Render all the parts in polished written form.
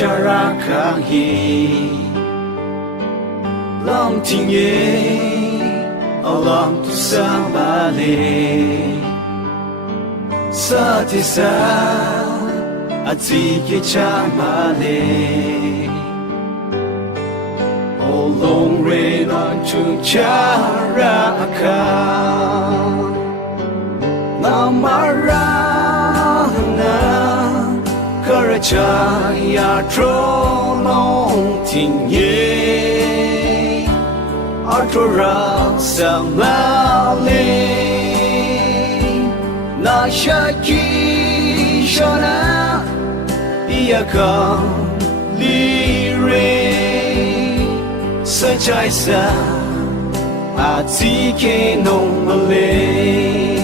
Sharakahi Long Tinye Along to Samale Satisa Atike Chamale O long rain on to Charaka Namarana Karachaya Tronong Tinye Artura Samale Nashaki Shona Iyaka Lire Sajaisa Atike Nomale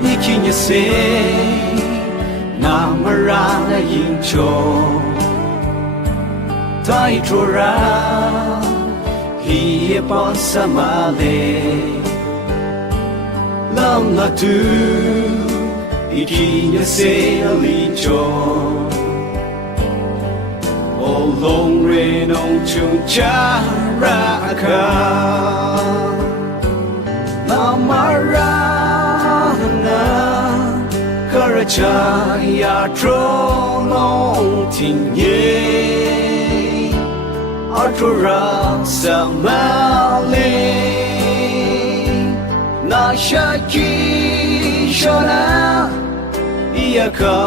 Ikinya se Namarana Yincho Taitora Hiye pon samale Lam la tu Ikinya se alicho O long rain on chung charaka Namarana Karachaya Tronong Tinye Artura Samale Nashaki Shona Iyaka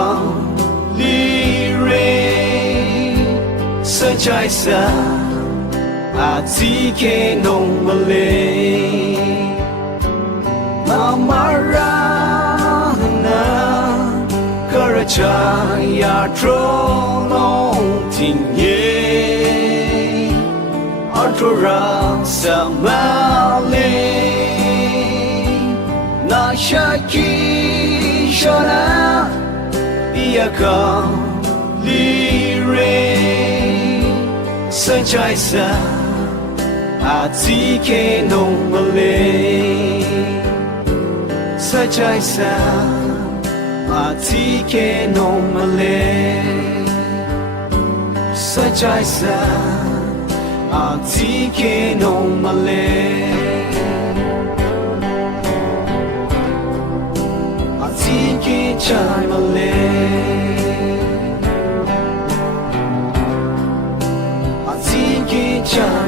Lire Sajaisa Atike Nomale Namarana Karachaya Tronong Tinye Artura Samale Nashaki Shona Iyaka Lire Sajaisa Atike Nomale Sajaisa Atike Nomale Sajaisa Atike Nomale Atike Chaimale Atike Chaimale